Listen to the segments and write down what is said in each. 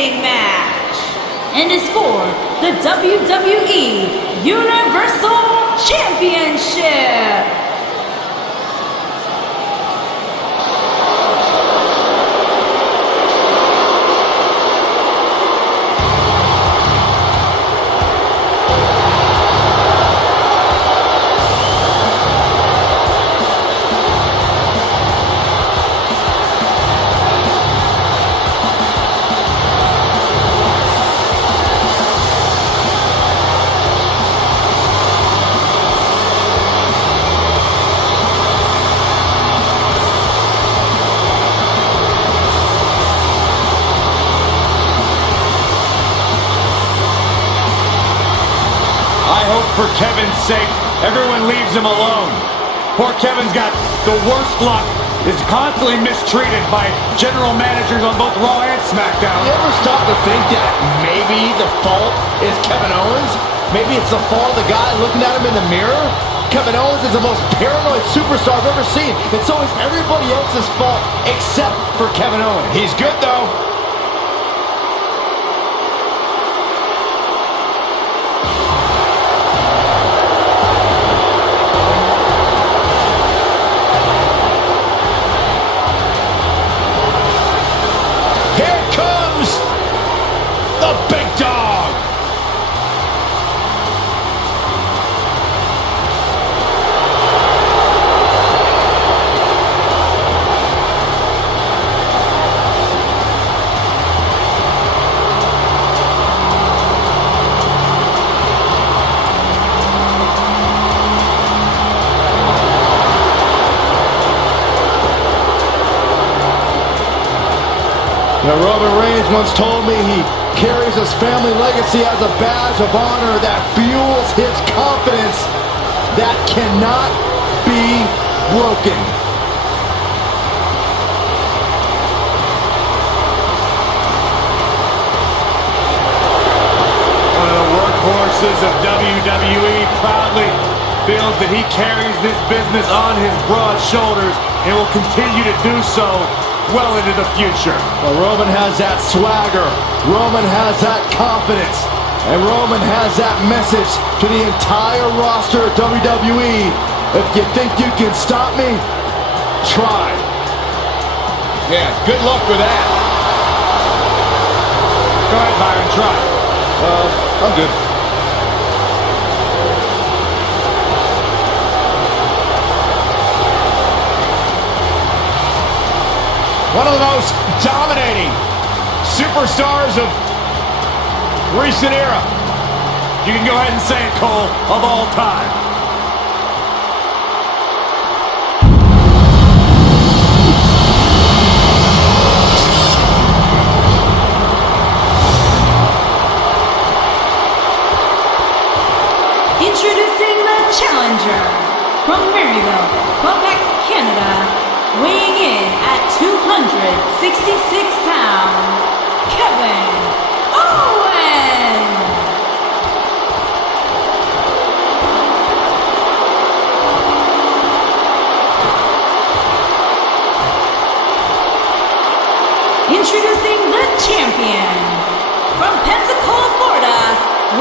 opening match and is for the WWE Universal Championship. For Kevin's sake, everyone leaves him alone. Poor Kevin's got the worst luck, is constantly mistreated by general managers on both Raw and SmackDown. You ever stop to think that maybe the fault is Kevin Owens? Maybe it's the fault of the guy looking at him in the mirror? Kevin Owens is the most paranoid superstar I've ever seen, and so is everybody else's fault except for Kevin Owens. He's good though. Now, Roman Reigns once told me he carries his family legacy as a badge of honor that fuels his confidence that cannot be broken. One of the workhorses of WWE proudly feels that he carries this business on his broad shoulders and will continue to do so well into the future. Well, Roman has that swagger, Roman has that confidence, and Roman has that message to the entire roster of WWE. If you think you can stop me, try. Yeah, good luck with that. Go ahead, Byron, try. I'm good. One of the most dominating superstars of recent era. You can go ahead and say it, Cole, of all time. Introducing the challenger from Maryville, Quebec, Canada. Weighing in at 266 pounds, Kevin Owens! Introducing the champion from Pensacola, Florida,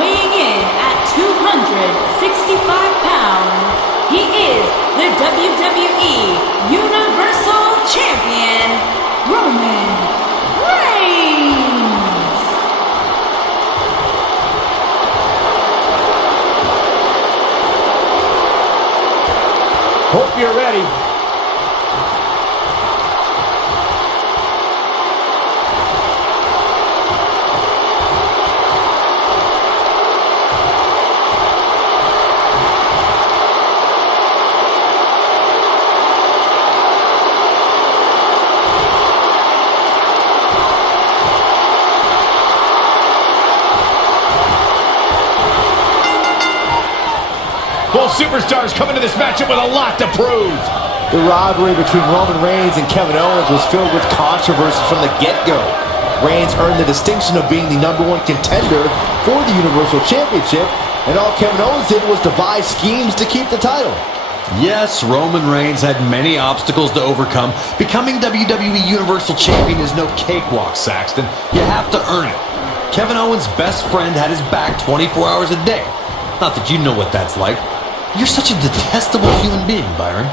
weighing in at 265 pounds. He is the WWE Universal Champion, Roman Reigns. Hope you're ready. Both superstars come into this matchup with a lot to prove. The rivalry between Roman Reigns and Kevin Owens was filled with controversy from the get-go. Reigns earned the distinction of being the #1 contender for the Universal Championship, and all Kevin Owens did was devise schemes to keep the title. Yes, Roman Reigns had many obstacles to overcome. Becoming WWE Universal Champion is no cakewalk, Saxton. You have to earn it. Kevin Owens' best friend had his back 24 hours a day. Not that you know what that's like. You're such a detestable human being, Byron.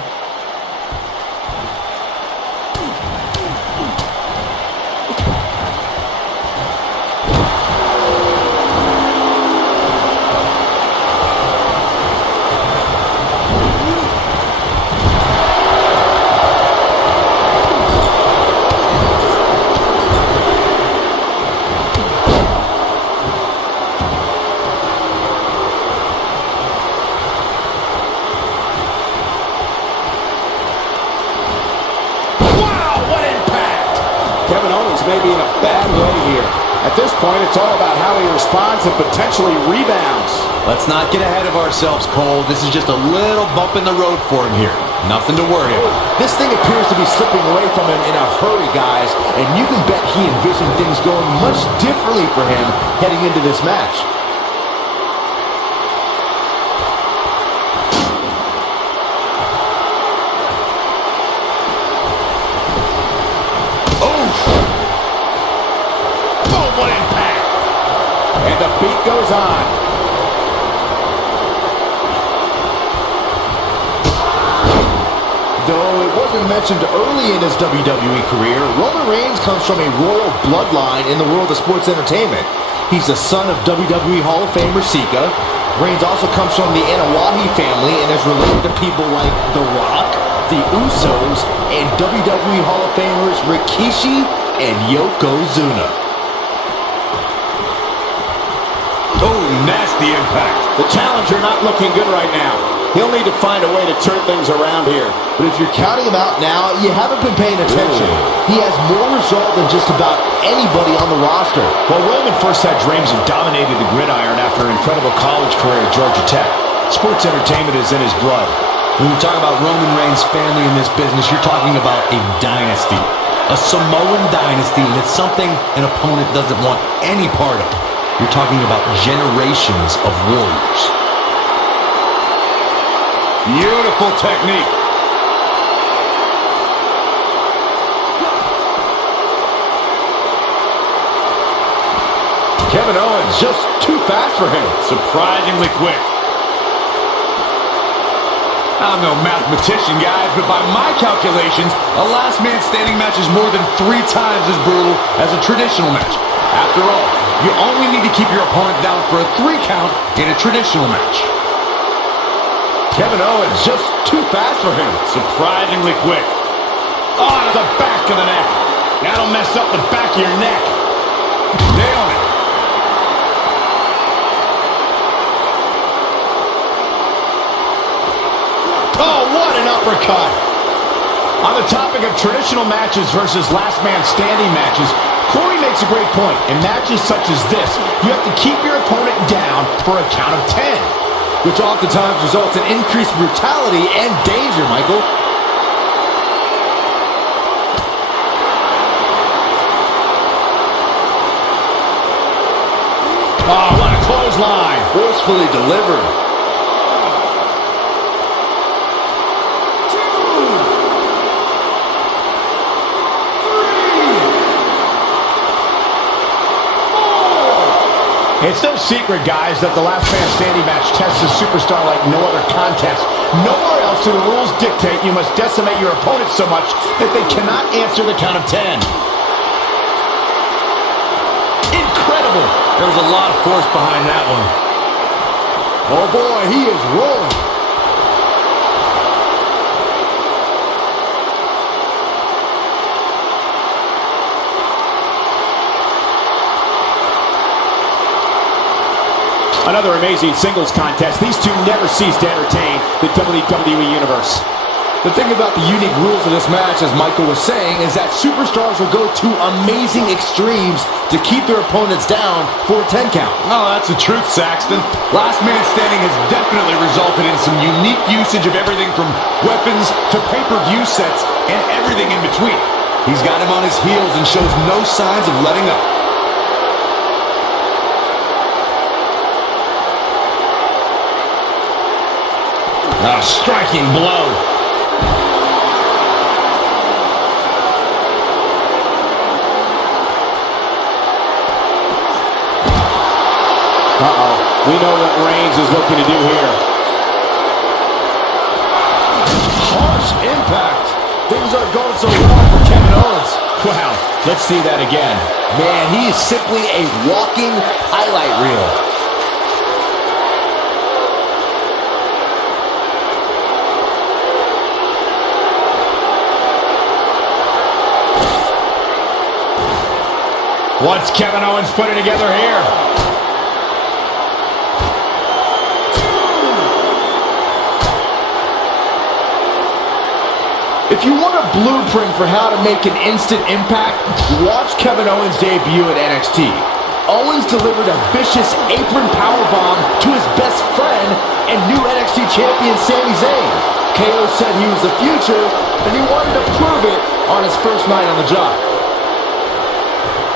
Maybe in a bad way here. At this point, it's all about how he responds and potentially rebounds. Let's not get ahead of ourselves, Cole. This is just a little bump in the road for him here. Nothing to worry about. This thing appears to be slipping away from him in a hurry, guys, and you can bet he envisioned things going much differently for him heading into this match. And the beat goes on. Though it wasn't mentioned early in his WWE career, Roman Reigns comes from a royal bloodline in the world of sports entertainment. He's the son of WWE Hall of Famer Sika. Reigns also comes from the Anawahi family and is related to people like The Rock, the Usos, and WWE Hall of Famers Rikishi and Yokozuna. Oh, nasty impact. The challenger not looking good right now. He'll need to find a way to turn things around here. But if you're counting him out now, you haven't been paying attention. He has more resolve than just about anybody on the roster. Well, Roman first had dreams of dominating the gridiron after an incredible college career at Georgia Tech. Sports entertainment is in his blood. When you talk about Roman Reigns' family in this business, you're talking about a dynasty. A Samoan dynasty, and it's something an opponent doesn't want any part of. You're talking about generations of warriors. Beautiful technique. Kevin Owens just too fast for him. Surprisingly quick. I'm no mathematician, guys, but by my calculations, a last man standing match is more than 3 times as brutal as a traditional match. After all, you only need to keep your opponent down for a 3 count in a traditional match. Kevin Owens just too fast for him. Surprisingly quick. Oh, to the back of the neck. That'll mess up the back of your neck. Nailed it. Oh, what an uppercut. On the topic of traditional matches versus last man standing matches, Corey makes a great point. In matches such as this, you have to keep your opponent down for a count of 10, which oftentimes results in increased brutality and danger, Michael. Oh, what a clothesline. Forcefully delivered. It's no secret, guys, that the last man standing match tests a superstar like no other contest. Nowhere else do the rules dictate you must decimate your opponent so much that they cannot answer the count of 10. Incredible. There was a lot of force behind that one. Oh boy, he is rolling. Another amazing singles contest. These two never cease to entertain the WWE Universe. The thing about the unique rules of this match, as Michael was saying, is that superstars will go to amazing extremes to keep their opponents down for a 10 count. Oh, that's the truth, Saxton. Last man standing has definitely resulted in some unique usage of everything from weapons to pay-per-view sets and everything in between. He's got him on his heels and shows no signs of letting up. Oh, striking blow. We know what Reigns is looking to do here. Harsh impact. Things aren't going so well for Kevin Owens. Wow, let's see that again. Man, he is simply a walking highlight reel. What's Kevin Owens putting together here? If you want a blueprint for how to make an instant impact, watch Kevin Owens' debut at NXT. Owens delivered a vicious apron powerbomb to his best friend and new NXT champion Sami Zayn. KO said he was the future, and he wanted to prove it on his first night on the job.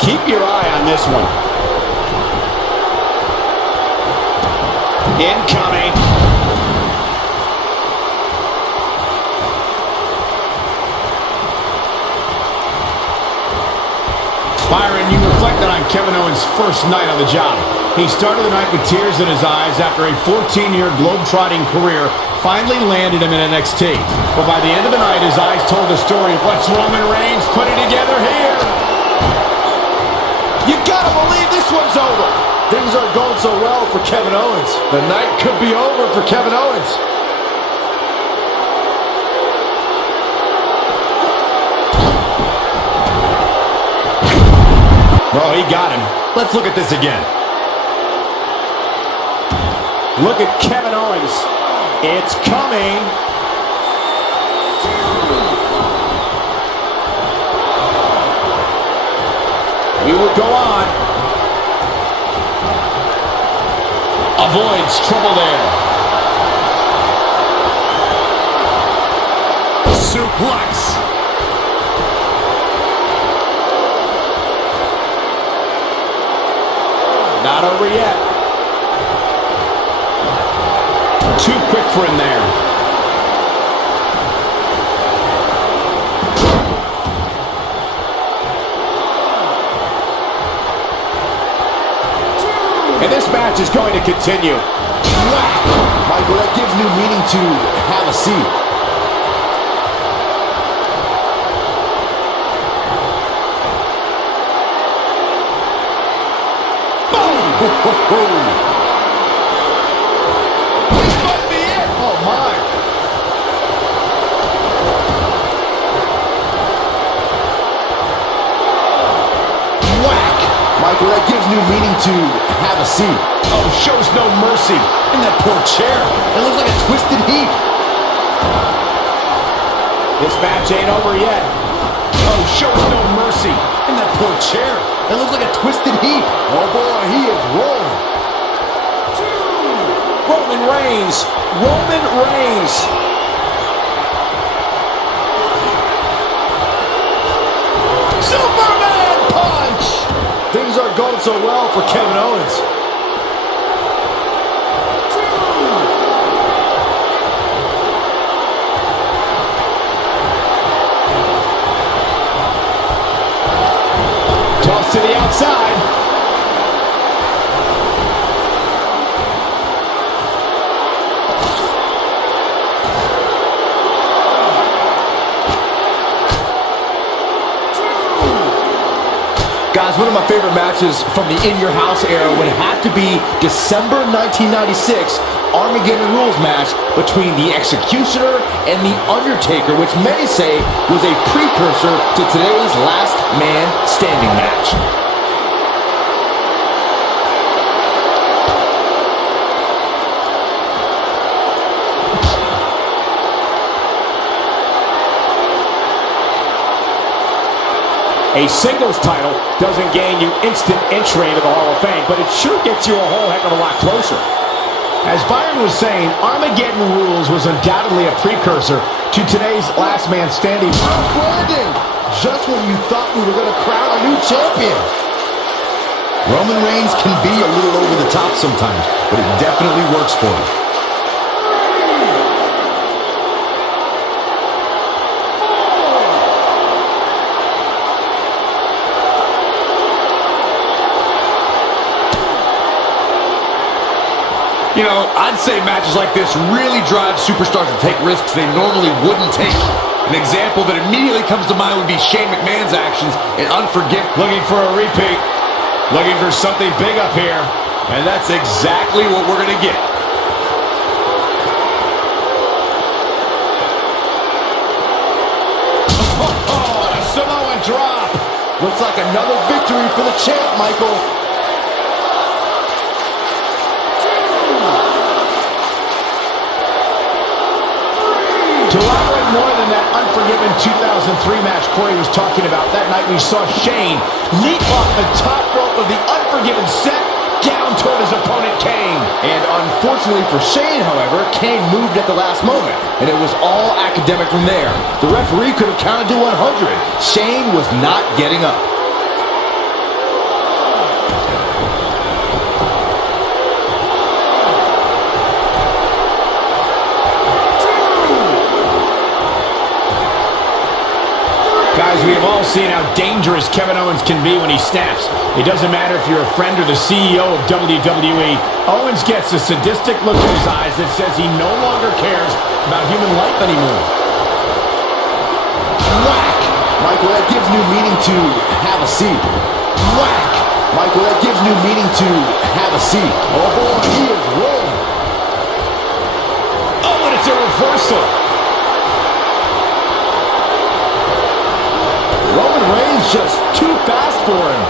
Keep your eye on this one. Incoming. Byron, you reflected on Kevin Owens' first night on the job. He started the night with tears in his eyes after a 14-year globe-trotting career finally landed him in NXT. But by the end of the night, his eyes told the story of what's Roman Reigns putting together here. You gotta believe this one's over. Things aren't going so well for Kevin Owens. The night could be over for Kevin Owens. Oh, he got him. Let's look at this again. Look at Kevin Owens. It's coming. He will go on. Avoids trouble there. Suplex. Not over yet. Too quick for him there. And this match is going to continue. Michael, that gives new meaning to have a seat. This might be it. Oh, my. Whack. Michael, that gives new meaning to have a seat. Oh, shows no mercy. In that poor chair. It looks like a twisted heap. This match ain't over yet. Oh, shows no mercy. In that poor chair. It looks like a twisted heap. Oh boy, he is rolling. Roman Reigns. Roman Reigns. Superman punch. Things aren't going so well for Kevin Owens. Toss to the outside. Guys, one of my favorite matches from the In Your House era would have to be December 1996 Armageddon Rules match between the Executioner and the Undertaker, which many say was a precursor to today's Last Man Standing match. A singles title doesn't gain you instant entry into the Hall of Fame, but it sure gets you a whole heck of a lot closer. As Byron was saying, Armageddon Rules was undoubtedly a precursor to today's Last Man Standing. Brandon, just when you thought we were going to crown a new champion. Roman Reigns can be a little over the top sometimes, but it definitely works for him. You know, I'd say matches like this really drive superstars to take risks they normally wouldn't take. An example that immediately comes to mind would be Shane McMahon's actions in Unforgiven. Looking for a repeat. Looking for something big up here. And that's exactly what we're going to get. Oh, a Samoan drop. Looks like another victory for the champ, Michael. To elaborate more than that Unforgiven 2003 match Corey was talking about, that night we saw Shane leap off the top rope of the Unforgiven set down toward his opponent Kane. And unfortunately for Shane, however, Kane moved at the last moment, and it was all academic from there. The referee could have counted to 100. Shane was not getting up. Guys, we have all seen how dangerous Kevin Owens can be when he snaps. It doesn't matter if you're a friend or the CEO of WWE. Owens gets a sadistic look in his eyes that says he no longer cares about human life anymore. Whack! Michael, that gives new meaning to have a seat. Whack! Michael, that gives new meaning to have a seat. Oh boy, he is rolling. Oh, and it's a reversal. Roman Reigns just too fast for him.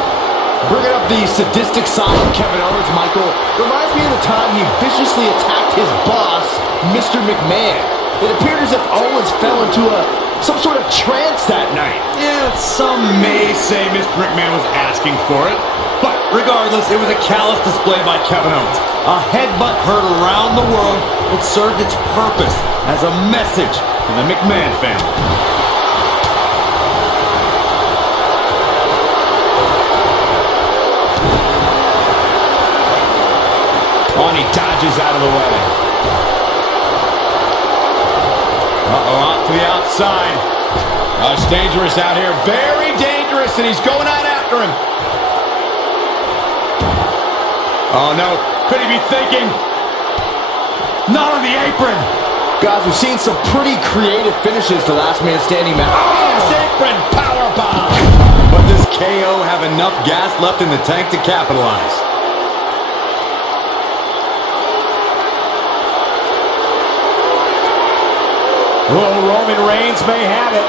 Bringing up the sadistic side of Kevin Owens, Michael, reminds me of the time he viciously attacked his boss, Mr. McMahon. It appeared as if Owens fell into some sort of trance that night. Yeah, some may say Mr. McMahon was asking for it, but regardless, it was a callous display by Kevin Owens. A headbutt heard around the world that served its purpose as a message to the McMahon family. Oh, and he dodges out of the way. Uh-oh, out to the outside. Oh, it's dangerous out here. Very dangerous, and he's going out after him. Oh, no. Could he be thinking? Not on the apron. Guys, we've seen some pretty creative finishes to Last Man Standing match. Oh, apron powerbomb. But does KO have enough gas left in the tank to capitalize? Oh, Roman Reigns may have it.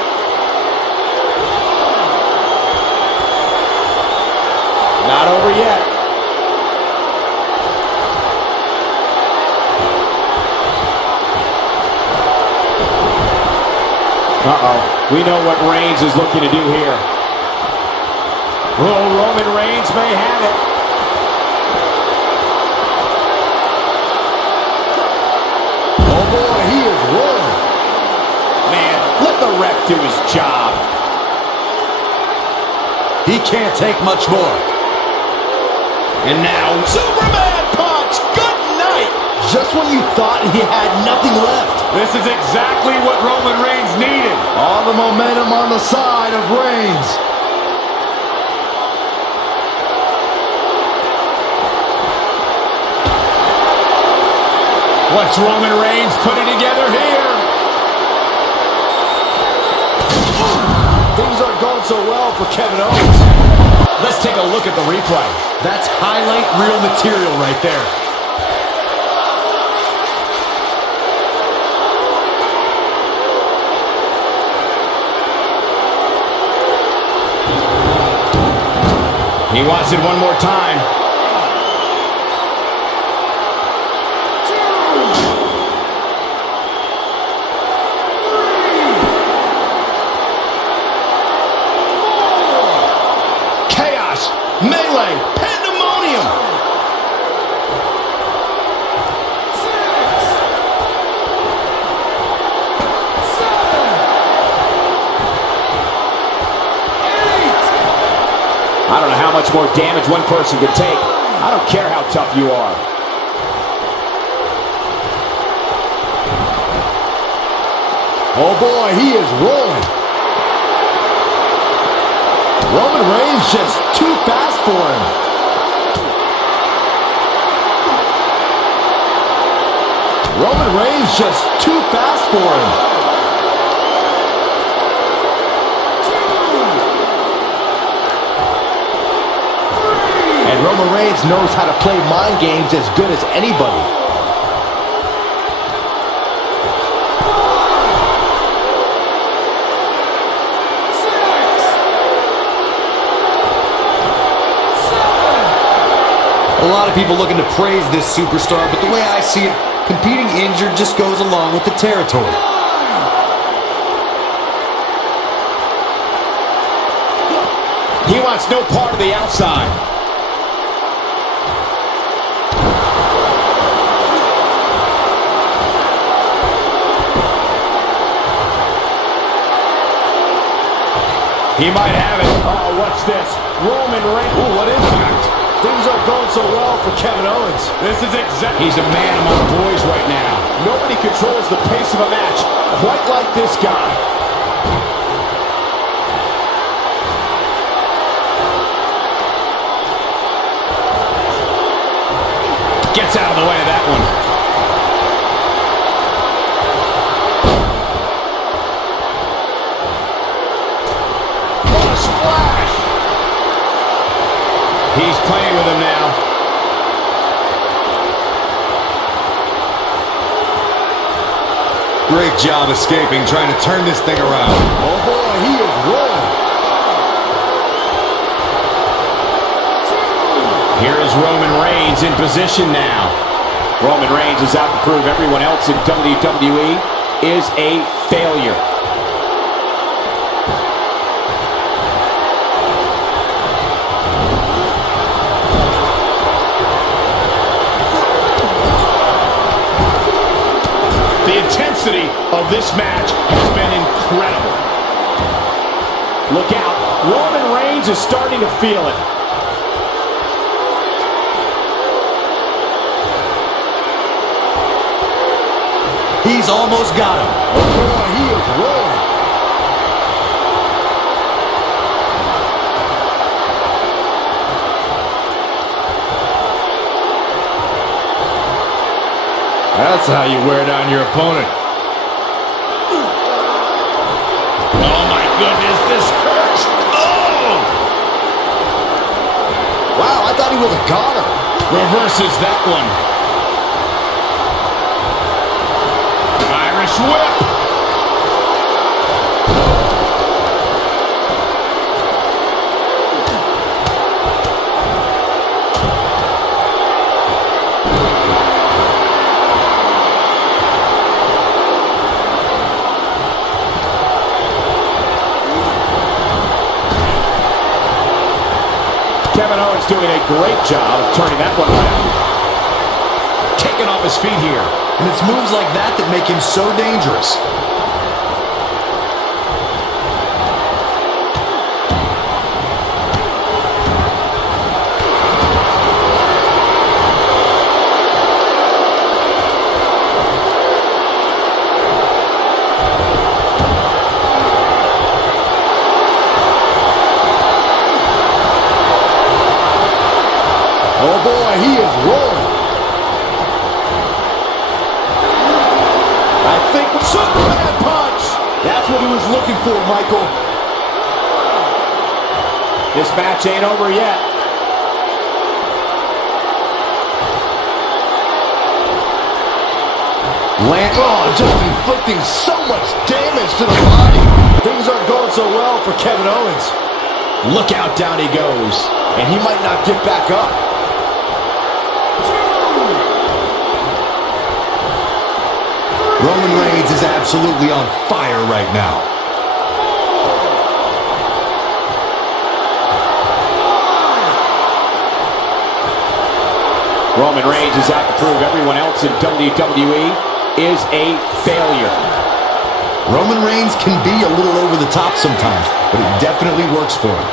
Not over yet. Uh-oh. We know what Reigns is looking to do here. Oh, Roman Reigns may have it. Oh boy, he is rolling. Man, let the ref do his job. He can't take much more. And now, Superman punch! Good night! Just when you thought he had nothing left. This is exactly what Roman Reigns needed. All the momentum on the side of Reigns. What's Roman Reigns putting together here? Things aren't going so well for Kevin Owens. Let's take a look at the replay. That's highlight reel material right there. He wants it one more time. Melee, pandemonium. I don't know how much more damage one person could take. I don't care how tough you are. Oh boy, he is rolling. Roman Reigns just too fast for him. is just too fast for him. And Roman Reigns knows how to play mind games as good as anybody. A lot of people looking to praise this superstar, but the way I see it, competing injured just goes along with the territory. He wants no part of the outside. He might have it. Oh, what's this? Roman Reigns. Ooh, what impact. Things aren't going so well for Kevin Owens. This is exactly. He's a man among boys right now. Nobody controls the pace of a match quite like this guy. Gets out of the way of that one. What a splash! He's playing with him now. Great job escaping, trying to turn this thing around. Oh boy, he is rolling. Here is Roman Reigns in position now. Roman Reigns is out to prove everyone else in WWE is a failure. The intensity of this match has been incredible. Look out. Roman Reigns is starting to feel it. He's almost got him. Oh boy, he is rolling. That's how you wear down your opponent. Oh my goodness, this hurts. Oh! Wow, I thought he was a goner. Reverses that one. Irish whip. Kevin Owens doing a great job of turning that one around. Taking off his feet here. And it's moves like that that make him so dangerous. Oh boy, he is rolling. I think Superman punch. That's what he was looking for, Michael. This match ain't over yet. Oh, just inflicting so much damage to the body. Things aren't going so well for Kevin Owens. Look out, down he goes. And he might not get back up. Roman Reigns is absolutely on fire right now. Roman Reigns is out to prove everyone else in WWE is a failure. Roman Reigns can be a little over the top sometimes, but it definitely works for him.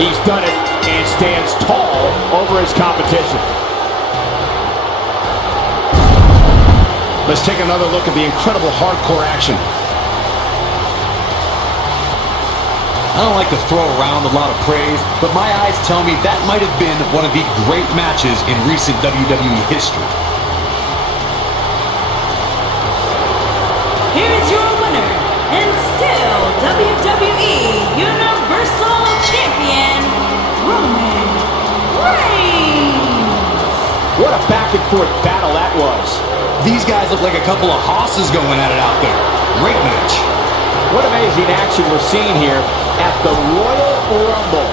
He's done it and stands tall over his competition. Let's take another look at the incredible hardcore action. I don't like to throw around a lot of praise, but my eyes tell me that might have been one of the great matches in recent WWE history. Here is your winner, and still WWE Universal Champion, Roman Reigns. What a back-and-forth battle that was. These guys look like a couple of hosses going at it out there. Great match. What amazing action we're seeing here at the Royal Rumble.